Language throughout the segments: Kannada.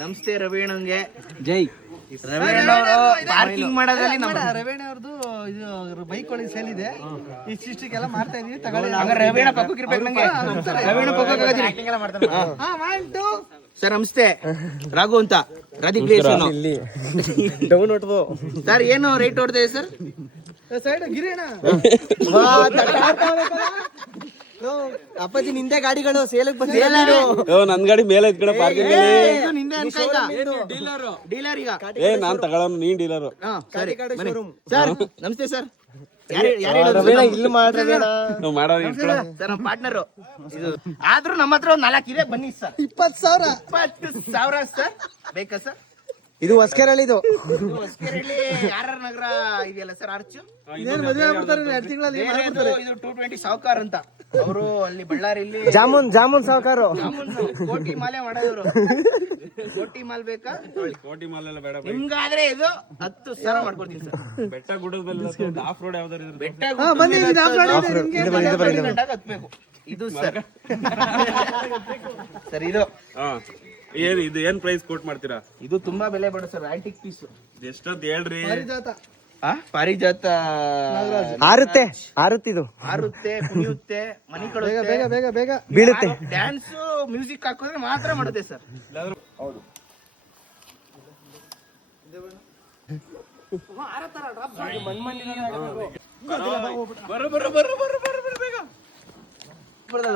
ನಮಸ್ತೆ ರವೀಣಂಗೆ ಜೈ. ರವೀಣ ಪಾರ್ಕಿಂಗ್ ಮಾಡೋದ್ರಲ್ಲಿ ರವೀಣ ಅವ್ರದ್ದು ಇದು ಬೈಕ್ ಒಳಗೆ ಸೇಲ್ ಇದೆ. ಇಷ್ಟಿಗೆಲ್ಲ ಮಾಡ್ತಾ ಇದೀವಿ, ತಗೊಳ್ಳಿ. ರವೀಣ ಪಕ್ಕಕ್ಕೆ ಇರ್ಬೇಕು ನಂಗೆ. ರವೀಣ ಪಕ್ಕಕ್ಕೆ ಸರ್ ನಮಸ್ತೆ, ರಾಘು ಅಂತ ರಾಧಿ ಕ್ರಿಯೇಷನ್. ಸರ್ ಏನು ರೇಟ್ ಹೊಡ್ತಾ ಇದೆ ಸರ್? ಸೈಡ್ ಗಿರಿಯಣ್ಣ ಅಪ್ಪಾಜಿ ನಿಂದೆ ಗಾಡಿಗಳು ಸೇಲಕ್ಕೆ ನನ್ ಗಾಡಿ ಮೇಲೆ ಐತ್ ಕಣ ಪಾರ್ಕಿಂಗ್ ಡೀಲರ್ ಈಗ ನಾನ್ ತಗೊಳ್ಳೋನು, ನೀನ್ ಡೀಲರು. ಸರ್ ನಮಸ್ತೆ ಸರ್. ಸರ್ ನಮ್ಮ ಪಾರ್ಟ್ನರ್ ಇದು ಆದ್ರೂ ನಮ್ಮ ಹತ್ರ ಒಂದು 4 ಇದೆ, ಬನ್ನಿ ಸರ್. 20,000 ಸರ್ ಬೇಕಾ ಸರ್? ಇದು ಹೊಸಕೆರೆಯಲ್ಲಿ, ಇದು ಹೊಸಕೆರೆಯಲ್ಲಿ ಯಾರ ನಗರ ಇದೆಯಲ್ಲ ಸರ್, ಆರ್ಚು ಮದುವೆ ಆಗ್ಬಿಡ್ತಾರೆ 2 ತಿಂಗಳಲ್ಲಿ. ಇದು 220 ಸಾವ್ಕಾರ್ ಅಂತ, ಅವರು ಅಲ್ಲಿ ಬಳ್ಳಾರಿಯಲ್ಲಿ ಜಾಮೂನ್ ಸಾವುಕಾರು, ಕೋಟಿ ಮಾಲೆ ಮಾಡೋರು. ಕೋಟಿ ಮಾಲ್ ಬೇಕಾ? ಕೋಟಿ ಮಾಲೆಲ್ಲ ಬೇಡ, ನಿಮ್ಗಾದ್ರೆ ಇದು 10,000 ಮಾಡ್ಕೊಡ್ತೀನಿ ಸರ್. ಬೆಟ್ಟ ಗುಡ್ಡದಲ್ಲಿ ಆಫ್ ರೋಡ್ ಯಾವ್ದಾರು ಬೆಟ್ಟ ಹತ್ಬೇಕು ಇದು ಸರ್. ಸರ್ ಇದು ಏನ್ ಪ್ರೈಸ್ ಕೋಟ್ ಮಾಡ್ತೀರಾ? ಇದು ತುಂಬಾ ಬೆಲೆ ಬಾಳೋ ಸರ್, ಆಂಟಿಕ್ ಪೀಸ್. ಎಷ್ಟೊಂದು ಹೇಳ್ರಿ. ಪಾರಿಜಾತ ಆರುತ್ತೆ ಇದು, ಆರುತ್ತೆ, ಕುಣಿಯುತ್ತೆ, ಮನಿ ಬೇಗ ಬೀಳುತ್ತೆ. ಡ್ಯಾನ್ಸ್ ಮ್ಯೂಸಿಕ್ ಹಾಕಿದ್ರೆ ಮಾತ್ರ ಮಾಡುತ್ತೆ ಸರ್. ಹೌದು.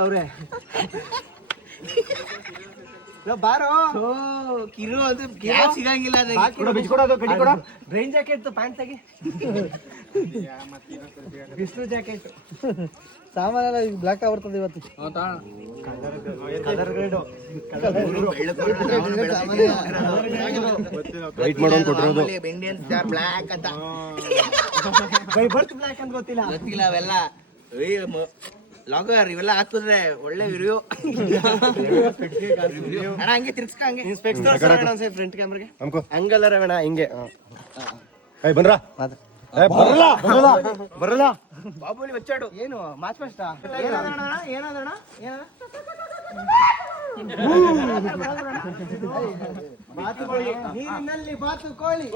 ಅವ್ರೆ ಬಾರೋ ಕಿರು ಅದು ಸಿಗಂಗಿಲ್ಲ. ರೈನ್ ಜಾಕೆಟ್ ಪ್ಯಾಂಟ್ ತೆಗಿ, ಬಿಸಿಲು ಜಾಕೆಟ್ ಸಾಮಾನೆಲ್ಲ ಬ್ಲಾಕ್ ಆಗ್ಬರ್ತದೆ ಇವತ್ತು. ಇಂಡಿಯನ್ ಬ್ಲಾಕ್ ಅಂತ ಬ್ಲಾಕ್ ಅಂತ ಗೊತ್ತಿಲ್ಲ ಅವೆಲ್ಲ ಲಾಗರ್ ಇವೆಲ್ಲ ಹಾಕಿದ್ರೆ ಒಳ್ಳೆ ರಿವ್ಯೂ. ಅಣ್ಣ ಹಂಗೆ ತಿರ್ಸ್ಕ, ಹಂಗೆ ಫ್ರಂಟ್ ಕ್ಯಾಮ್ರಾಗೆ ಹಂಗಲ್ಲ ರವಣ, ಹಿಂಗೆ ಬರಲ್ಲ. ಬಾಬುಲಿ ಬಚ್ಚಾಡು ಏನು ಮಾಸ್ ಮಾಸ್ಟ ಏನಾದಣ್ಣ ನೀರಿನಲ್ಲಿ ಬಾತುಕೋಳಿ.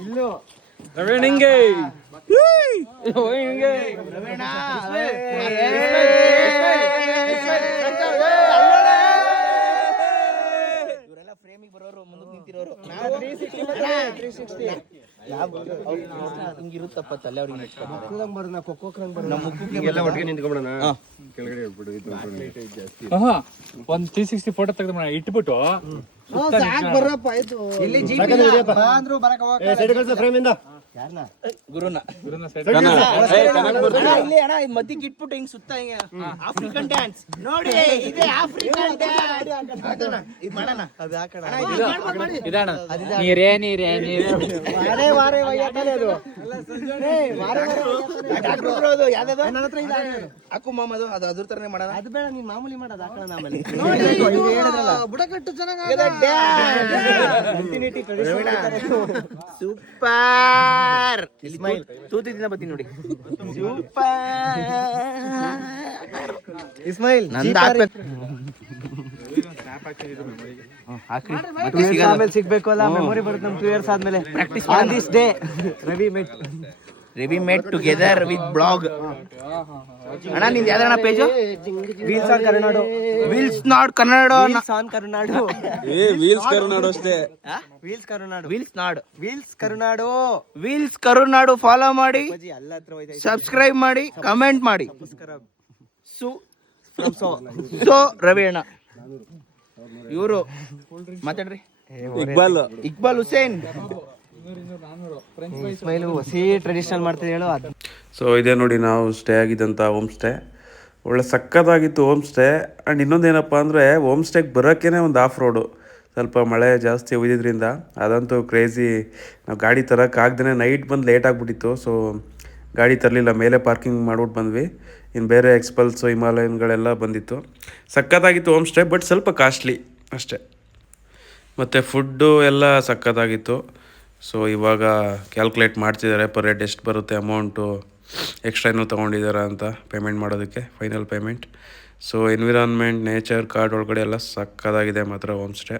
ಇಲ್ಲೂ ರವೀಣ ಹಿಂಗೆ ರವೀಣ ಇವರೆಲ್ಲ ಫ್ರೇಮಿಗೆ ಬರೋರು, ಮುಂದಕ್ಕೆ ನಿಂತಿರೋರು. ಹಿಂಗಿರುತ್ತಪ್ಪ ತಲೆ ಅವ್ರಿಗೆ ಎಲ್ಲ ಒಟ್ಟಿಗೆ ನಿಂತ್ಕೊಂಡ್ಬಿಡೋಣ. ಕೆಳಗಡೆ ಒಂದ್ 360 ಫೋಟೋ ತೆಗೆದು ಇಟ್ಬಿಟ್ಟು ಗುರುನ ಮದ್ದಿಗೆ ಇಟ್ಬಿಟ್ಟು ಹಿಂಗ್ ಸುತ್ತ ಹಿಂಗ ಆಫ್ರಿಕನ್ ಡ್ಯಾನ್ಸ್ ನೋಡಿ, ಇದೆ ಆಫ್ರಿಕನ್ ಹಾಕು ಮಾಮದು, ಅದು ಅದ್ರ ತರನೇ ಮಾಡೋಣ. ಅದು ಬೇಡ, ನೀನ್ ಮಾಮೂಲಿ ಮಾಡೋದು ಹಾಕೋಣ. ಆಮೇಲೆ ಬುಡಕಟ್ಟು ಸೂಪರ್. ತೂತಿದ್ದ ಬರ್ತೀನಿ ನೋಡಿ. ಸೂಪರ್ ಇಸ್ಮಾಯಿಲ್ ಆಮೇಲೆ ಸಿಗ್ಬೇಕು ಅಲ್ಲ, ಮೆಮೊರಿ ಬರುತ್ತೆ ನಮ್ 2 years ಆದ್ಮೇಲೆ. Practice on this day we met together with blog. ಅಣ್ಣ ನಿಂದ ಯಾವ್ದಣ್ಣ page? Wheels on Karnadu. Wheels ನಾಡ್ ಕನ್ನಡ. ಆನ್ ಕರ್ನಾಡು. ವೀಲ್ಸ್ ಕರುನಾಡು ಅಷ್ಟೇ. Wheels Karunadu. Wheels Karunadu follow ಮಾಡಿ, ಸಬ್ಸ್ಕ್ರೈಬ್ ಮಾಡಿ, ಕಮೆಂಟ್ ಮಾಡಿ. ಸೊ ರವಿ ಅಣ್ಣ ಇವರು ಮಾತಾಡ್ರಿ. ಇಕ್ಬಾಲ್ ಹುಸೇನ್. ಹೊಸಿ ಟ್ರೆಡಿಷನಲ್ ಮಾಡ್ತೀವಿ ಹೇಳು. ಸೊ ಇದೇ ನೋಡಿ ನಾವು ಸ್ಟೇ ಆಗಿದ್ದಂಥ ಹೋಮ್ ಸ್ಟೇ. ಒಳ್ಳೆ ಸಕ್ಕತ್ತಾಗಿತ್ತು ಹೋಮ್ ಸ್ಟೇ. ಆ್ಯಂಡ್ ಇನ್ನೊಂದೇನಪ್ಪ ಅಂದರೆ ಹೋಮ್ ಸ್ಟೇಗೆ ಬರೋಕ್ಕೇ ಒಂದು ಆಫ್ ರೋಡು, ಸ್ವಲ್ಪ ಮಳೆ ಜಾಸ್ತಿ ಒಯ್ದಿದ್ರಿಂದ ಅದಂತೂ ಕ್ರೇಜಿ. ನಾವು ಗಾಡಿ ತರೋಕ್ಕಾಗ್ದೇ ನೈಟ್ ಬಂದು ಲೇಟ್ ಆಗಿಬಿಟ್ಟಿತ್ತು. ಸೊ ಗಾಡಿ ತರಲಿಲ್ಲ, ಮೇಲೆ ಪಾರ್ಕಿಂಗ್ ಮಾಡ್ಬಿಟ್ಟು ಬಂದ್ವಿ. ಇನ್ನು ಬೇರೆ ಎಕ್ಸ್ಪಲ್ಸು ಹಿಮಾಲಯನ್ಗಳೆಲ್ಲ ಬಂದಿತ್ತು. ಸಖತ್ತಾಗಿತ್ತು ಹೋಮ್ ಸ್ಟೇ, ಬಟ್ ಸ್ವಲ್ಪ ಕಾಸ್ಟ್ಲಿ ಅಷ್ಟೇ. ಮತ್ತು ಫುಡ್ಡು ಎಲ್ಲ ಸಖತ್ತಾಗಿತ್ತು. ಸೊ ಇವಾಗ ಕ್ಯಾಲ್ಕುಲೇಟ್ ಮಾಡ್ತಿದ್ದಾರೆ ಪರ್ ಹೆಡ್ ಎಷ್ಟು ಬರುತ್ತೆ ಅಮೌಂಟು, ಎಕ್ಸ್ಟ್ರಾ ಏನೋ ತೊಗೊಂಡಿದ್ದಾರೆ ಅಂತ ಪೇಮೆಂಟ್ ಮಾಡೋದಕ್ಕೆ, final payment. So environment, nature, card ಒಳಗಡೆ ಎಲ್ಲ ಸಕ್ಕತ್ತಾಗಿದೆ ಮಾತ್ರ ಹೋಮ್ ಸ್ಟೇ.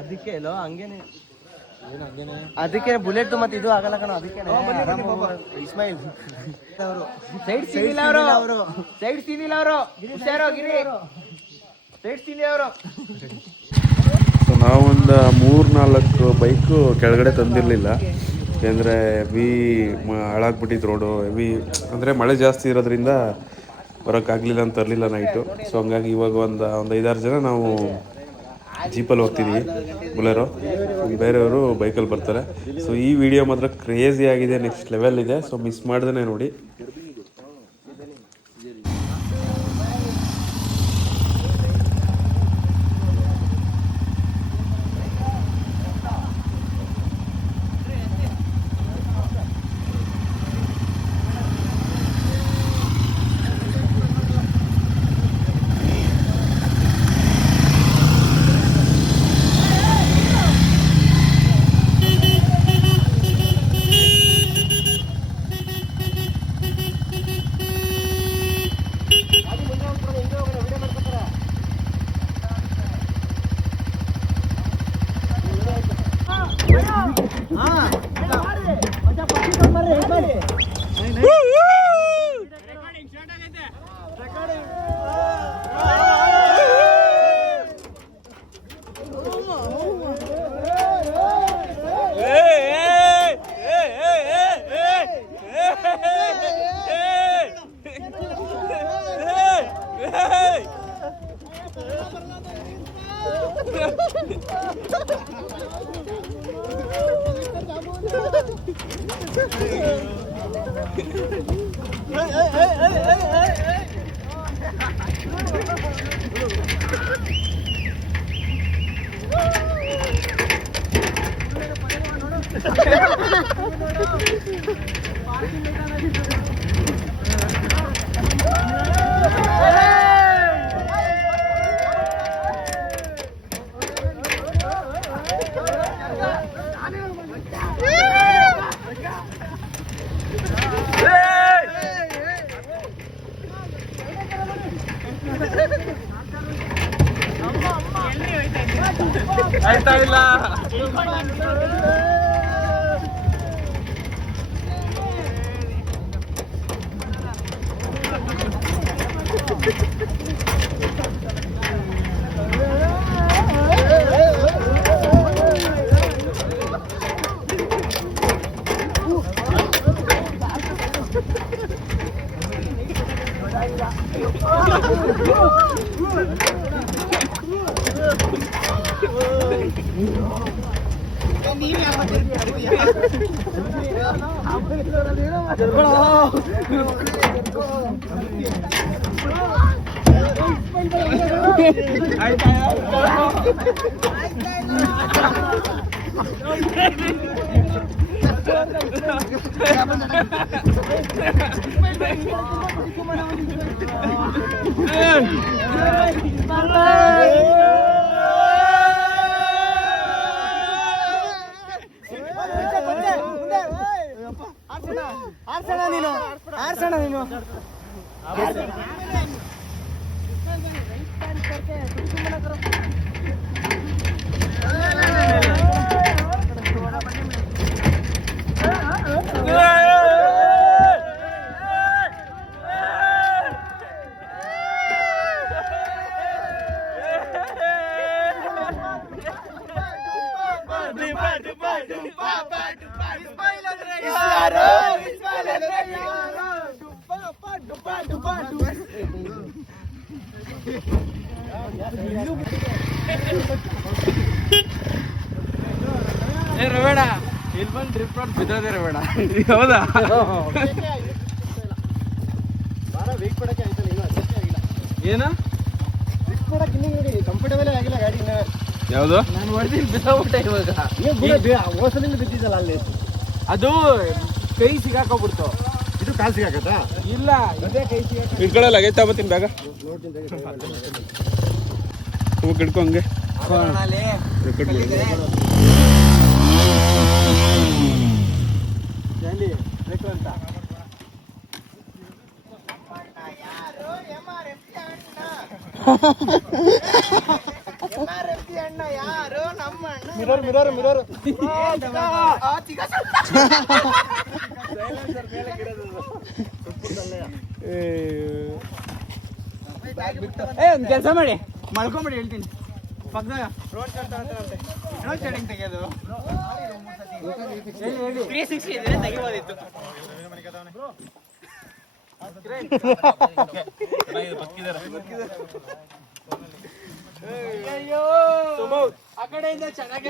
ಅದಕ್ಕೆ ಎಲ್ಲೋ ಹಂಗೇನೆ ಅದಕ್ಕೆ ಬುಲೆಟ್ ಮತ್ತೆ ಇದು ಆಗಲ್ಲ ಕಣ. ಅದಕ್ಕೆ ಇಸ್ಮಾಯಿಲ್ ಸೈಡ್ ಸೀನಿಲ್ಲ ಅವರು ಸೈಡ್ ಸೀನಿಲ್ಲ ಅವರು ಹುಷಾರೋ ಗಿರಿ ಸೈಡ್ ಸೀನಿ ಅವರು. ಸೊ ನಾವೊಂದು 3-4 ಬೈಕು ಕೆಳಗಡೆ ತಂದಿರಲಿಲ್ಲ, ಯಾಕೆಂದರೆ ಹೆವಿ ಹಾಳಾಗ್ಬಿಟ್ಟಿತ್ತು ರೋಡು. ಹೆವಿ ಅಂದರೆ ಮಳೆ ಜಾಸ್ತಿ ಇರೋದ್ರಿಂದ ಬರೋಕ್ಕಾಗಲಿಲ್ಲ ಅಂತ ತರಲಿಲ್ಲ ನೈಟು. ಸೊ ಹಂಗಾಗಿ ಇವಾಗ ಒಂದು 5-6 ಜನ ನಾವು ಜೀಪಲ್ಲಿ ಹೋಗ್ತಿದ್ದೀವಿ, ಬುಲೆರೋ. ಬೇರೆಯವರು ಬೈಕಲ್ಲಿ ಬರ್ತಾರೆ. ಸೊ ಈ ವಿಡಿಯೋ ಮಾತ್ರ ಕ್ರೇಜಿ ಆಗಿದೆ, ನೆಕ್ಸ್ಟ್ ಲೆವೆಲ್ ಇದೆ. ಸೊ ಮಿಸ್ ಮಾಡ್ದೇ ನೋಡಿ. ಆಯ್ತಾ ಇಲ್ಲ ರವೇಣ ಇಲ್ಲಿ ಬಂದು ಟ್ರಿಪ್ ಮಾಡಿ ಬಿದ್ದೋದೆ ರವೇಣ. ಹೌದಾ? ಏನು ಕಂಫರ್ಟಬಲ್ ಆಗಿಲ್ಲ ಗಾಡಿ. ಯಾವುದು? ನಾನು ಹೊಡೆದಿಲ್ಲ, ಬಿದ್ದೋಗ್ಬಿಟ್ಟೆ ಇವಾಗ. ಓಸಲಿಂದ ಬಿದ್ದಿದ್ದಲ್ಲ ಅಲ್ಲಿ. ಅದು ಕೈ ಸಿಗಾಕೋಗ್ಬಿಡ್ತು. ಇದು ಕಾಲ್ ಸಿಗಾಕತ್ತಾ? ಇಲ್ಲ, ಇದೇ ಕೈ ಸಿಗಾಕ. ಇಟ್ಕೊಳ್ಳಲ್ಲ ಲಗೇಜ್ ತಗೋತೀನಿ ಬೇಗ. ಹಿಡ್ಕೊ ಹಂಗೆ. Mirror mirror mirror. ಒಂದು ಕೆಲಸ ಮಾಡಿ, ಮಲ್ಕೊಂಬಿಡಿ, ಹೇಳ್ತೀನಿ. ಪಕ್ಕದಾಗ ರೋಡ್ ಸ್ಟಾರ್ಟಿಂಗ್ ತೆಗೆಯೋದು 360 ಇದ್ರೆ ತೆಗಿಬೋದಿತ್ತು. ಅಯ್ಯೋ, ಆ ಕಡೆಯಿಂದ ಚೆನ್ನಾಗಿ